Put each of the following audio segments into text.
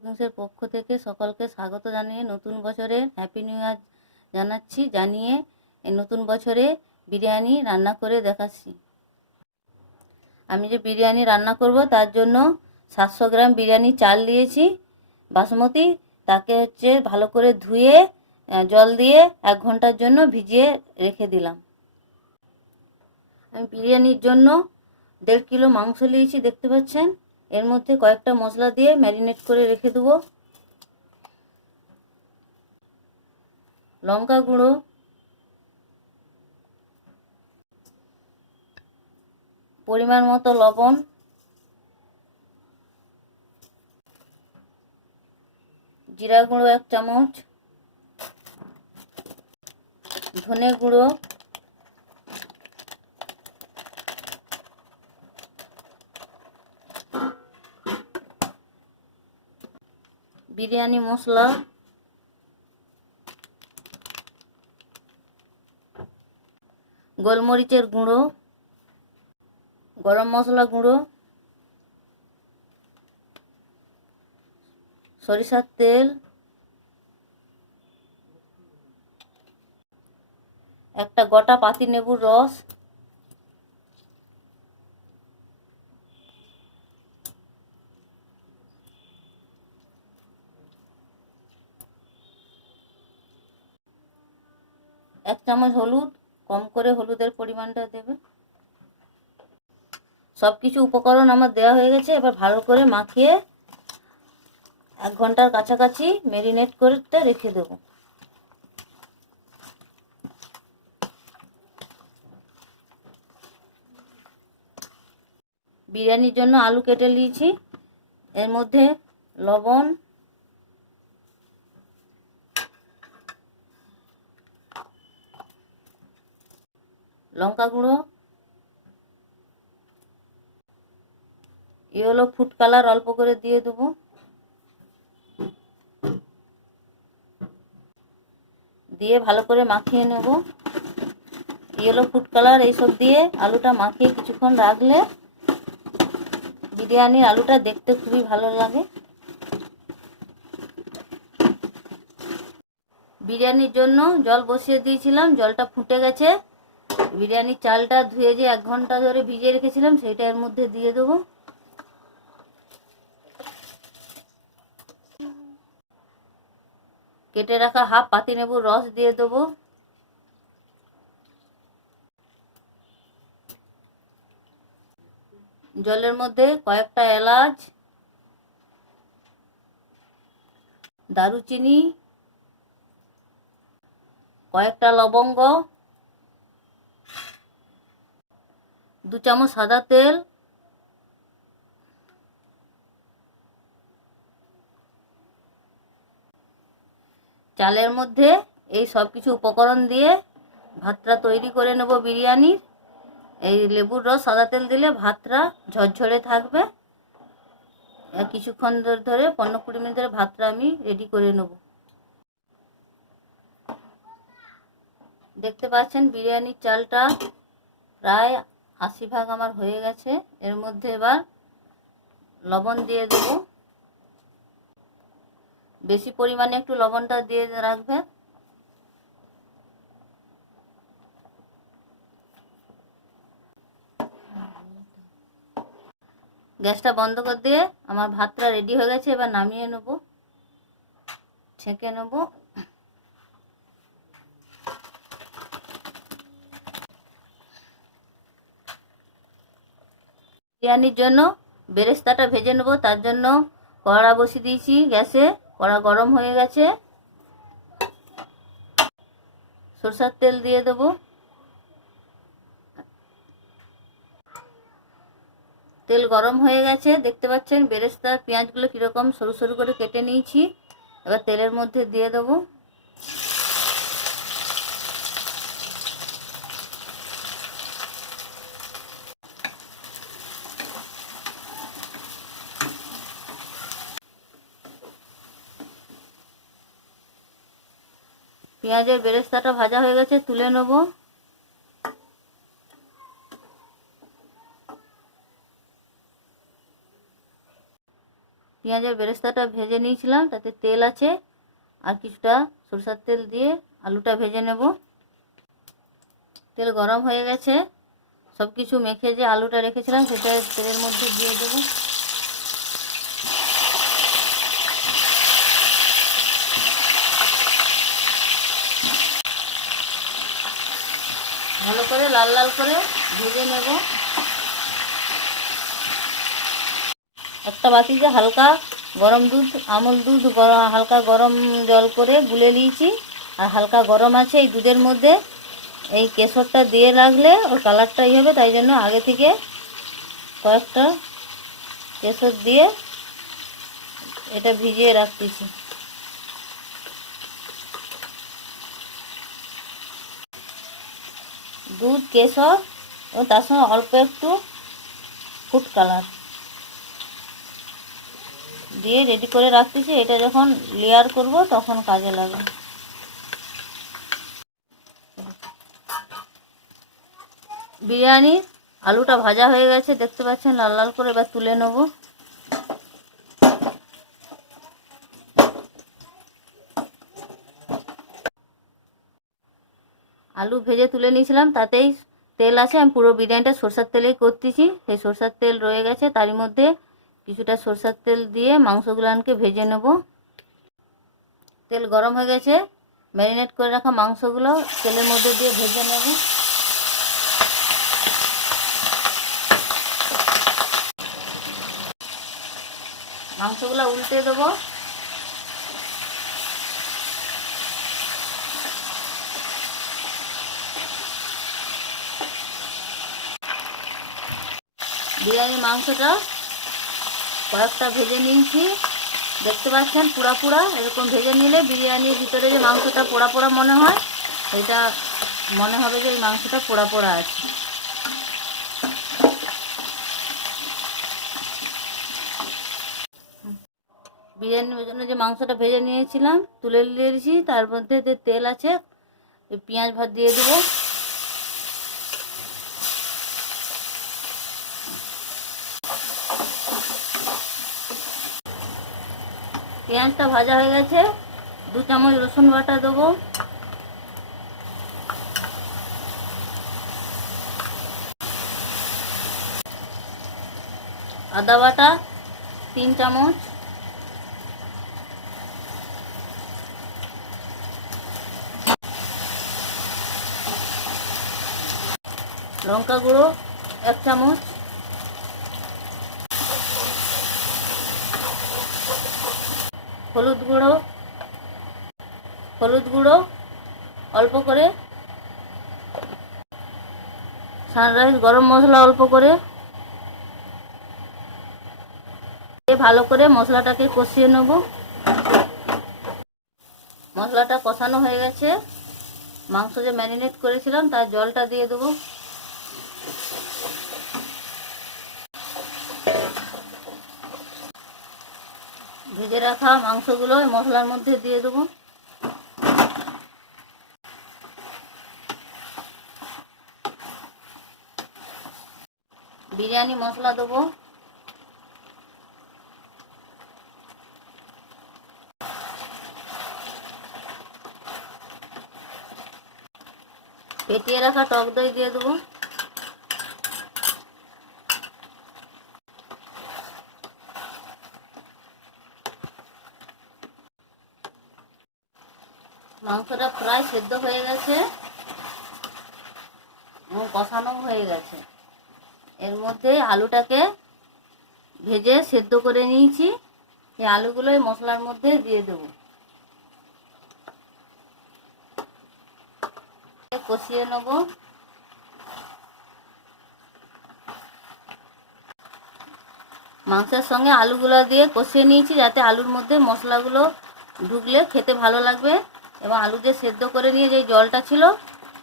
কুকিংসের পক্ষ থেকে সকলকে স্বাগত জানিয়ে নতুন বছরে হ্যাপি নিউ ইয়ার জানাচ্ছি, জানিয়ে নতুন বছরে বিরিয়ানি রান্না করে দেখাচ্ছি। আমি যে বিরিয়ানি রান্না করব তার জন্য সাতশো গ্রাম বিরিয়ানি চাল দিয়েছি, বাসমতি, তাকে হচ্ছে ভালো করে ধুয়ে জল দিয়ে এক ঘণ্টার জন্য ভিজিয়ে রেখে দিলাম। আমি বিরিয়ানির জন্য দেড় কিলো মাংস নিয়েছি, দেখতে পাচ্ছেন? এর মধ্যে কয়েকটা মশলা দিয়ে ম্যারিনেট করে রেখে দেবো। লঙ্কা গুঁড়ো। পরিমাণ মতো লবণ। জিরা গুঁড়ো এক চামচ। ধনে গুঁড়ো। বিরিয়ানি মশলা। গোলমরিচের গুঁড়ো গরম মশলা গুঁড়ো সরিষার তেল একটা গোটা পাতি লেবুর রস এক চামচ হলুদ, কম করে হলুদের পরিমাণটা দেবে। সব কিছু উপকরণ আমার দেওয়া হয়ে গেছে, এবার ভালো করে মাখিয়ে এক ঘণ্টার কাছাকাছি ম্যারিনেট করতে রেখে দেবো। বিরিয়ানির জন্য আলু কেটে নিয়েছি, এর মধ্যে লবণ লঙ্কা গুঁড়ো, এ হলো ফুড কালার অল্প করে দিয়ে দেবো। দিয়ে ভালো করে মাখিয়ে নেব। ইয়েলো ফুড কালার এইসব দিয়ে আলুটা মাখিয়ে কিছুক্ষণ রাখলে বিরিয়ানির আলুটা দেখতে খুবই ভালো লাগে। বিরিয়ানির জন্য জল বসিয়ে দিয়েছিলাম, জলটা ফুটে গেছে। বিরিয়ানির চালটা ধুয়ে যে এক ঘণ্টা ধরে ভিজিয়ে রেখেছিলাম, সেটা এর মধ্যে দিয়ে দেবো। কেটে রাখা হাফ পাতি লেবুর রস দিয়ে দেবো। জলের মধ্যে কয়েকটা এলাচ, দারুচিনি, কয়েকটা লবঙ্গ দু চামচ সাদা তেল, চালের মধ্যে এই সব কিছু উপকরণ দিয়ে ভাতটা তৈরি করে নেব বিরিয়ানির। এই লেবুর রস, সাদা তেল দিলে ভাতটা ঝরঝরে থাকবে। কিছুক্ষণ ধরে পনেরো কুড়ি মিনিট ধরে ভাতটা আমি রেডি করে নেব। দেখতে পাচ্ছেন বিরিয়ানির চালটা প্রায় আশি ভাগ আমার হয়ে গেছে। এর মধ্যে এবার লবণ দিয়ে দেবো। বেশি পরিমাণে একটু লবণটা দিয়ে রাখবে। গ্যাসটা বন্ধ করে দিয়ে আমার ভাতটা রেডি হয়ে গেছে, এবার নামিয়ে নেব। ছেঁকে নেব। বিরিয়ানির জন্য বেরেস্তাটা ভেজে নেব, তার জন্য কড়া বসিয়ে দিয়েছি গ্যাসে, কড়া গরম হয়ে গেছে। সরষার তেল দিয়ে দেবো। তেল গরম হয়ে গেছে, দেখতে পাচ্ছেন বেরেস্তা পেঁয়াজগুলো কীরকম সরু সরু করে কেটে নিয়েছি। এবার তেলের মধ্যে দিয়ে দেবো। পেঁয়াজের বেরেস্তাটা ভাজা হয়ে গেছে, তুলে নেব। পেঁয়াজের বেরেস্তাটা ভেজে নিয়েছিলাম, তাতে তেল আছে, আর কিছুটা সরষের তেল দিয়ে আলুটা ভেজে নেব। তেল গরম হয়ে গেছে সব কিছু মেখে যে আলুটা রেখেছিলাম, সেটা তেলের মধ্যে দিয়ে দেবো। ভালো করে লাল লাল করে ভেজে নেব। একটা বাটিতে হালকা গরম দুধ, আমল দুধ হালকা গরম জল করে গুলে নিয়েছি। আর হালকা গরম আছে এই দুধের মধ্যে। এই কেশরটা দিয়ে রাখলে ওর কালারটা ই হবে, তাই জন্য আগে থেকে কয়েকটা কেশর দিয়ে এটা ভিজিয়ে রাখতেছি। দুধ, কেশর এবং তার সঙ্গে অল্প একটু ফুড কালার। দিয়ে রেডি করে রাখতেছি। এটা যখন লেয়ার করব তখন কাজে লাগবে। বিরিয়ানি আলুটা ভাজা হয়ে গেছে। দেখতে পাচ্ছেন, লাল লাল করে এবার তুলে নেব। আলু ভেজে তুলে নিয়েছিলাম, তাতেই তেল আছে, আমি পুরো বিরিয়ানিটা সরষের তেলেই করতেছি। সেই সরষের তেল রয়ে গেছে, তারই মধ্যে কিছুটা সরষের তেল দিয়ে মাংসগুলানকে ভেজে নেব। তেল গরম হয়ে গেছে, ম্যারিনেট করে রাখা মাংসগুলো তেলের মধ্যে দিয়ে ভেজে নেব। মাংসগুলো উল্টে দেবো। বিরিয়ানির মাংসটা কয়েকটা ভেজে নিয়েছি। দেখতে পাচ্ছেন পোড়া পোড়া, এরকম ভেজে নিলে বিরিয়ানির ভিতরে যে মাংসটা পোড়া পোড়া মনে হয়, এটা মনে হবে যে এই মাংসটা পোড়া পোড়া আছে। বিরিয়ানির জন্য যে মাংসটা ভেজে নিয়েছিলাম, তুলে নিয়েছি তার মধ্যে যে তেল আছে পেঁয়াজ ভাত দিয়ে দেবো। পেঁয়াজটা ভাজা হয়ে গেছে। দু চামচ রসুন বাটা দেবো। আদা বাটা তিন চামচ। লঙ্কা গুঁড়ো এক চামচ। হলুদ গুঁড়ো হলুদ গুঁড়ো, অল্প করে। সানরাইজ গরম মশলা অল্প করে। ভালো করে মশলাটাকে কষিয়ে নেব। মশলাটা কষানো হয়ে গেছে। মাংস যে ম্যারিনেট করেছিলাম, তার জলটা দিয়ে দেবো। ভেজে রাখা মাংসগুলো মশলার মধ্যে দিয়ে দেবো। বিরিয়ানি মশলা দেবো। পেটিয়ে রাখা টক দই দিয়ে দেবো। মাংসটা প্রায় সেদ্ধ হয়ে গেছে এবং কষানো হয়ে গেছে। এর মধ্যে আলুটাকে ভেজে সেদ্ধ করে নিয়েছি। এই আলুগুলো এই মশলার মধ্যে দিয়ে দেবো। কষিয়ে নেব। মাংসের সঙ্গে আলুগুলো দিয়ে কষিয়ে নিয়েছি যাতে আলুর মধ্যে মশলাগুলো ঢুকলে খেতে ভালো লাগবে। এবং আলু দিয়ে সেদ্ধ করে নিয়ে যে জলটা ছিল,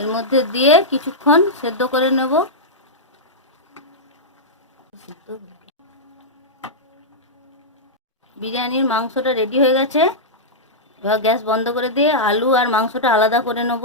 এর মধ্যে দিয়ে কিছুক্ষণ সেদ্ধ করে নেব। বিরিয়ানির মাংসটা রেডি হয়ে গেছে। এবার গ্যাস বন্ধ করে দিয়ে আলু আর মাংসটা আলাদা করে নেব।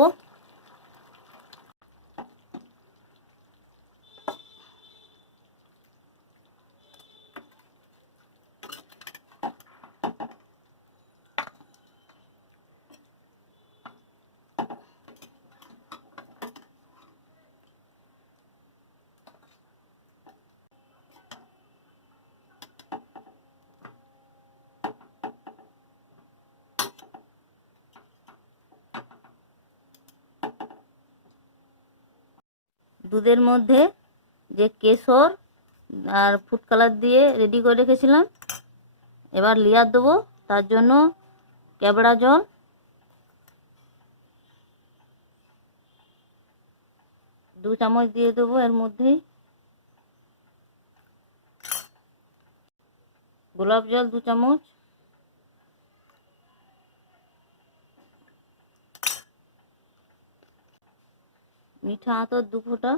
দুধের মধ্যে যে কেশর আর ফুড কালার দিয়ে রেডি করে রেখেছিলাম। এবার লেয়ার দেবো, তার জন্য কেবড়া জল। দু চামচ দিয়ে দেবো এর মধ্যেই গোলাপ জল দু চামচ। মিঠা আতর দু ফোঁটা।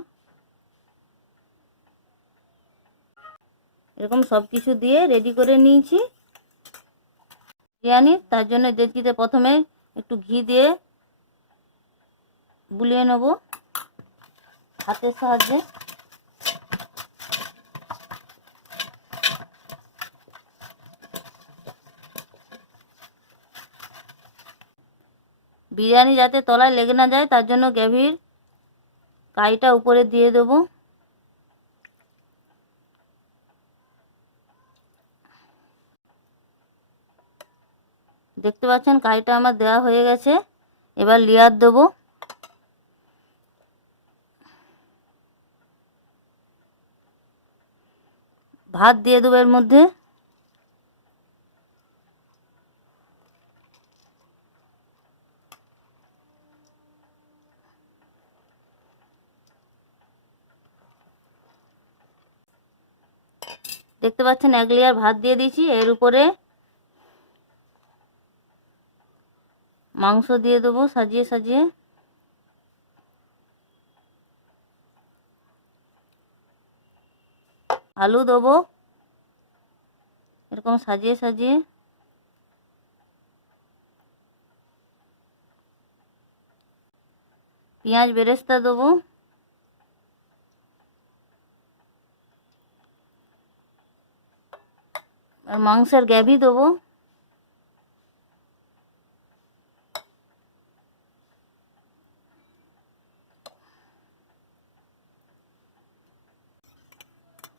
এরকম সব কিছু দিয়ে রেডি করে নিয়েছি। বিরিয়ানি, তার জন্য ডেচকিতে প্রথমে একটু ঘি দিয়ে বুলিয়ে নেব হাতের সাহায্যে। বিরিয়ানি যাতে তলায় লেগে না যায়, তার জন্য গ্যাভির কাইটা উপরে দিয়ে দেবো। দেখতে পাচ্ছেন কাইটা আমার দেওয়া হয়ে গেছে। এবার লেয়ার দেবো। ভাত দিয়ে দেবো এর মধ্যে। দেখতে পাচ্ছেন, এক লেয়ার ভাত দিয়ে দিয়েছি। এর উপরে মাংস দিয়ে দেবো, সাজিয়ে সাজিয়ে। আলু দেবো, এরকম সাজিয়ে সাজিয়ে। পেঁয়াজ বেরেস্তা দেবো। আর মাংসের গ্যাভি দেবো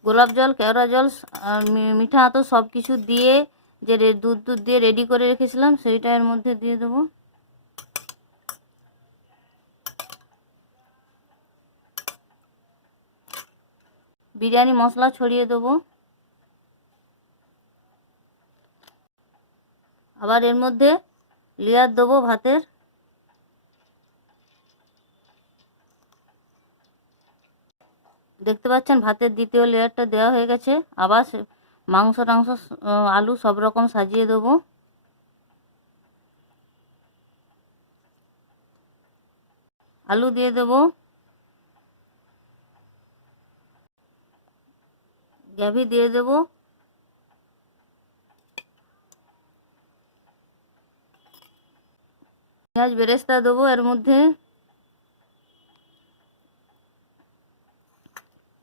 গোলাপ জল কেওড়া জল আর মিঠা আতর সব কিছু দিয়ে যে দুধ দুধ দিয়ে রেডি করে রেখেছিলাম সেইটা এর মধ্যে দিয়ে দেবো। বিরিয়ানি মশলা ছড়িয়ে দেবো। আবার এর মধ্যে লেয়ার দেবো ভাতের। দেখতে পাচ্ছেন ভাতের দ্বিতীয় লেয়ারটা দেওয়া হয়ে গেছে। আবার মাংস টাংস আলু সব রকম সাজিয়ে দেবো। আলু দিয়ে দেবো। গ্যাভি দিয়ে দেবো। পেঁয়াজ বেরেস্তা দেবো এর মধ্যে।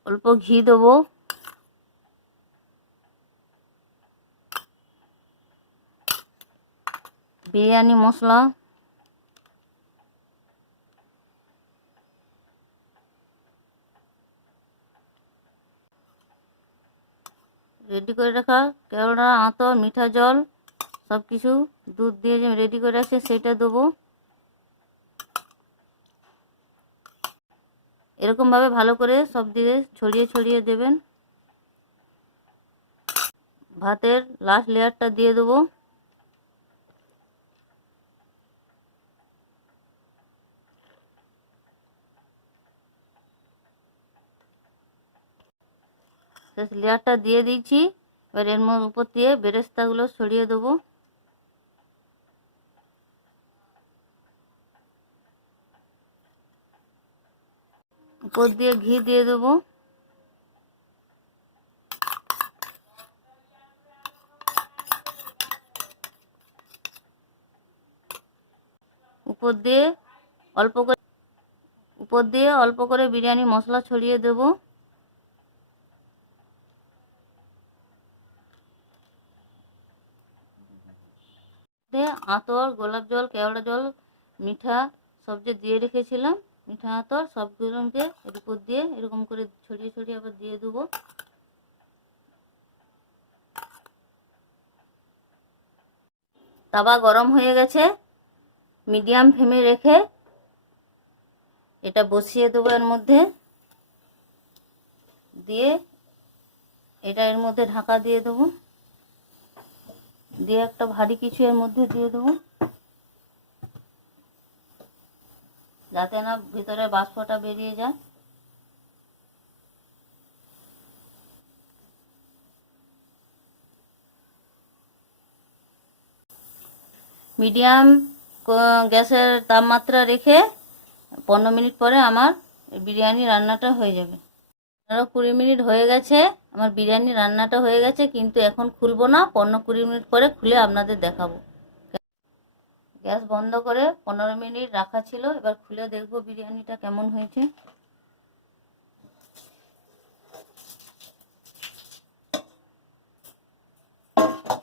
অল্প ঘি দেবো। বিরিয়ানি মশলা। রেডি করে রাখা। কেওড়া আঁতর, মিঠা জল সব কিছু দুধ দিয়ে যে রেডি করে রাখছে, সেটা দেবো। এরকমভাবে ভালো করে সব দিকে ছড়িয়ে ছড়িয়ে দেবেন। ভাতের লাস্ট লেয়ারটা দিয়ে দেবো। শেষ লেয়ারটা দিয়ে দিয়েছি। এবার এর উপর দিয়ে বেরেস্তাগুলো ছড়িয়ে দেবো। উপর দিয়ে ঘি দিয়ে দেবো। উপর দিয়ে অল্প করে উপর দিয়ে অল্প করে বিরিয়ানি মশলা ছড়িয়ে দেবো। আতর, গোলাপ জল, কেওড়া জল, মিঠা সব যে দিয়ে রেখেছিলাম মিঠা আতর সবগুলোকে এর উপর দিয়ে এরকম করে ছড়িয়ে ছড়িয়ে আবার দিয়ে দেবো। তাওয়া গরম হয়ে গেছে, মিডিয়াম ফ্লেমে রেখে এটা বসিয়ে দেবো এর মধ্যে। দিয়ে এটা এর মধ্যে ঢাকা দিয়ে দেবো। দিয়ে একটা ভারী কিছু এর মধ্যে দিয়ে দেবো। যাতে না ভিতরে বাষ্পটা বেরিয়ে যায়। মিডিয়াম গ্যাসের তাপমাত্রা রেখে পনেরো মিনিট পরে আমার বিরিয়ানি রান্নাটা হয়ে যাবে। পনেরো কুড়ি মিনিট হয়ে গেছে, আমার বিরিয়ানি রান্নাটা হয়ে গেছে, কিন্তু এখন খুলবো না, পনেরো কুড়ি মিনিট পরে খুলে আপনাদের দেখাবো। গ্যাস বন্ধ করে পনেরো মিনিট রাখা ছিল। এবার খুলে দেখব বিরিয়ানিটা কেমন হয়েছে।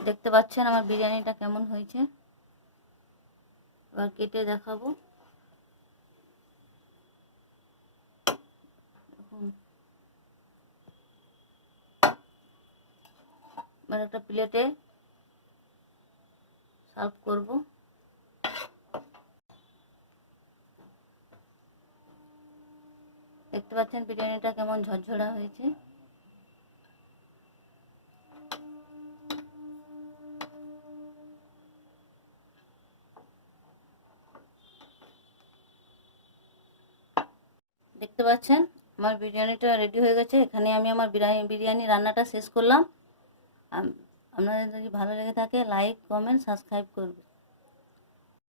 দেখতে পাচ্ছেন আমার বিরিয়ানিটা কেমন হয়েছে। এবার কেটে দেখাবো। একটা প্লেটে সার্ভ করব। দেখতে পাচ্ছেন বিরিয়ানিটা কেমন ঝরঝরা হয়েছে। দেখতে পাচ্ছেন, আমার বিরিয়ানিটা রেডি হয়ে গেছে। এখানে আমি আমার বিরিয়ানি রান্নাটা শেষ করলাম। আপনাদের যদি ভালো লেগে থাকে লাইক কমেন্ট সাবস্ক্রাইব করবে